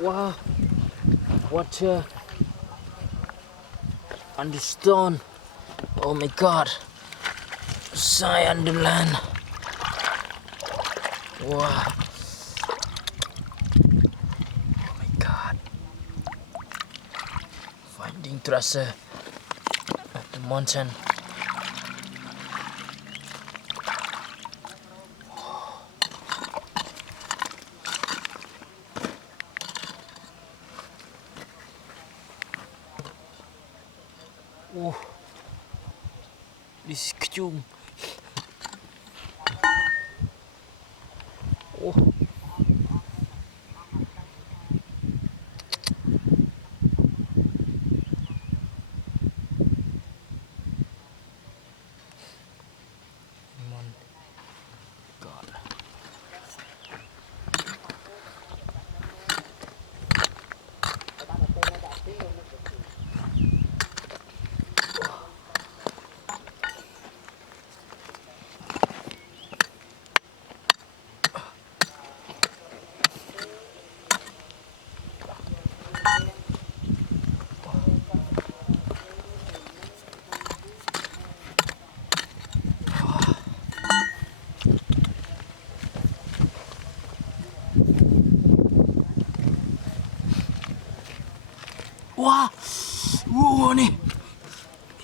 Wow, water on the stone. Oh my god. Sigh on the land. Wow. Oh my god. Finding treasure at the mountain. Oh, this is kecung. Oh, mon god. Wah, wow nih,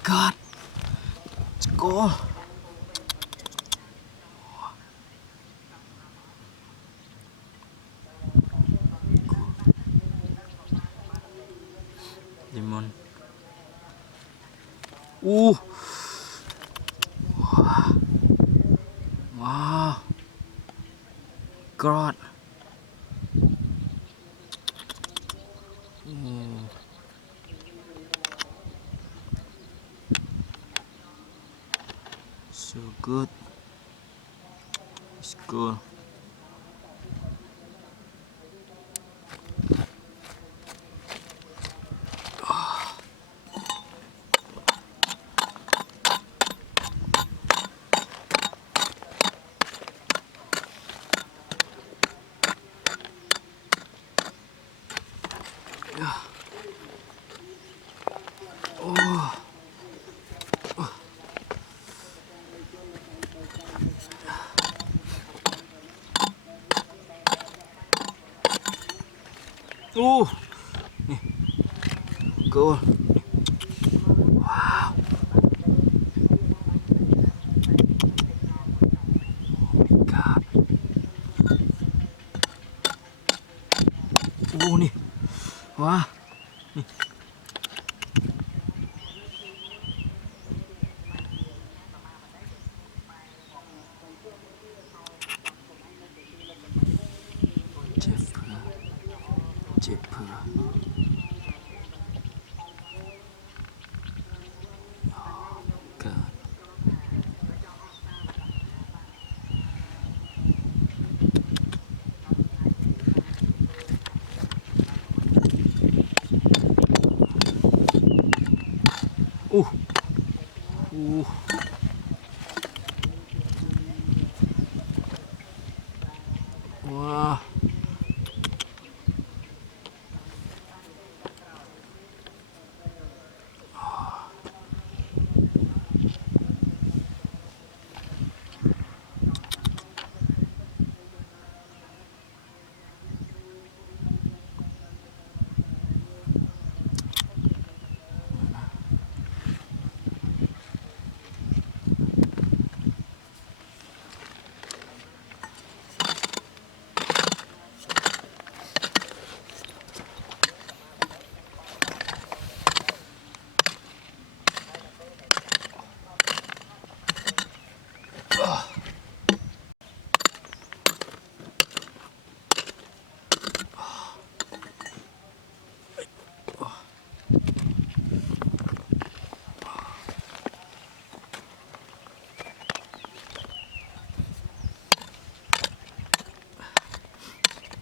god, let's go. Limon. Wow, god. So good. It's cool. Nih, cool. Wow. God. Nih, wah, nih. Jepper. God. Uh. Wah.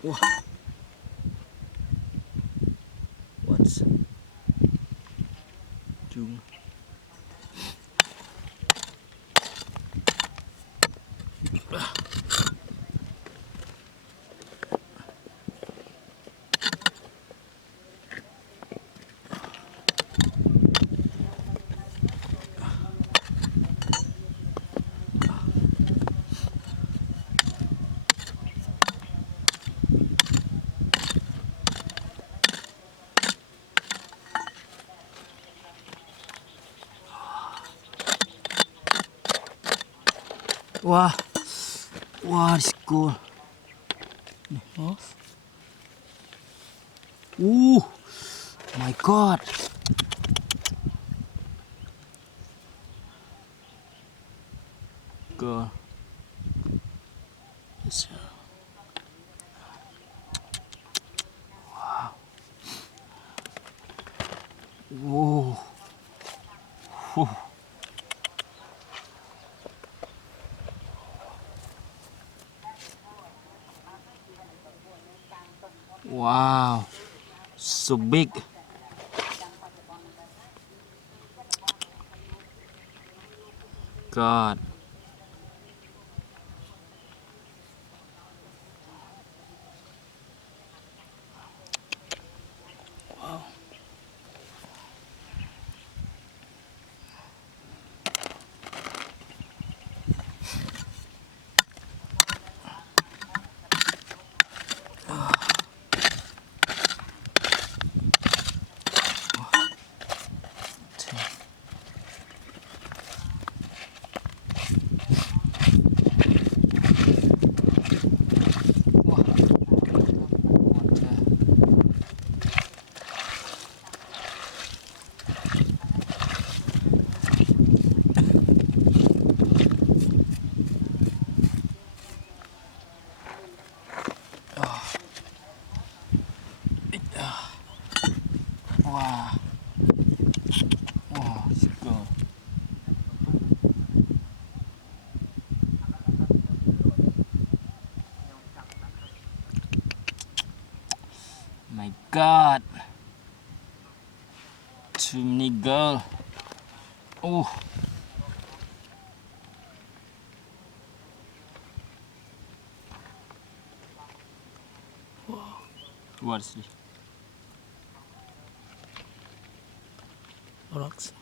Wah. What's Jung? Wah, wah, this is cool. Nice. Ooh, my God. Good. Yes, sir. Wow. Whoa. Whew. Wow. So big. God. Wow. Wow. Wow, it's good. My God. Too many girl. Oh. What's this? Rocks.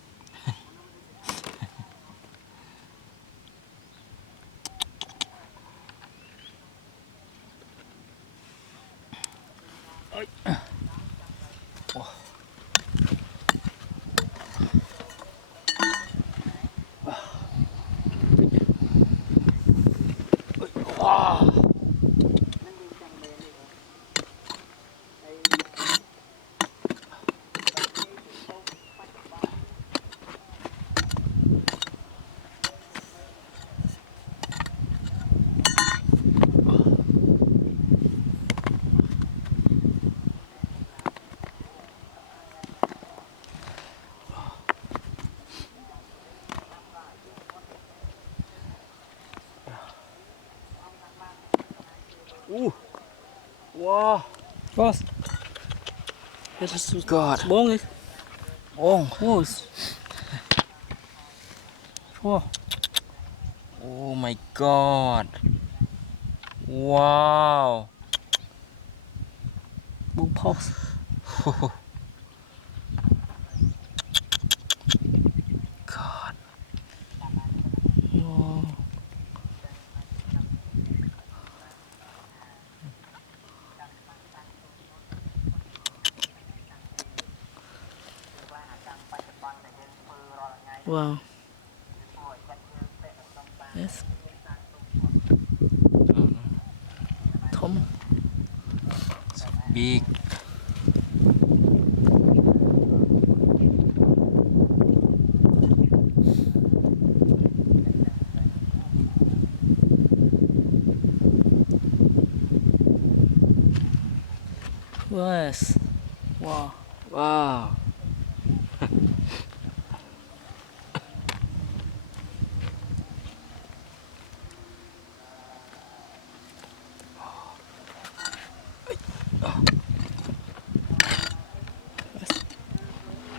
Ooh. Wow. Boss. This is God. bong ấy. Oh. Wow. Wow. Oh my God. Wow. Bong pause. God. Wow. Wow. Yes. Tom. Big. Yes. Wow. Wow.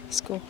Let's go.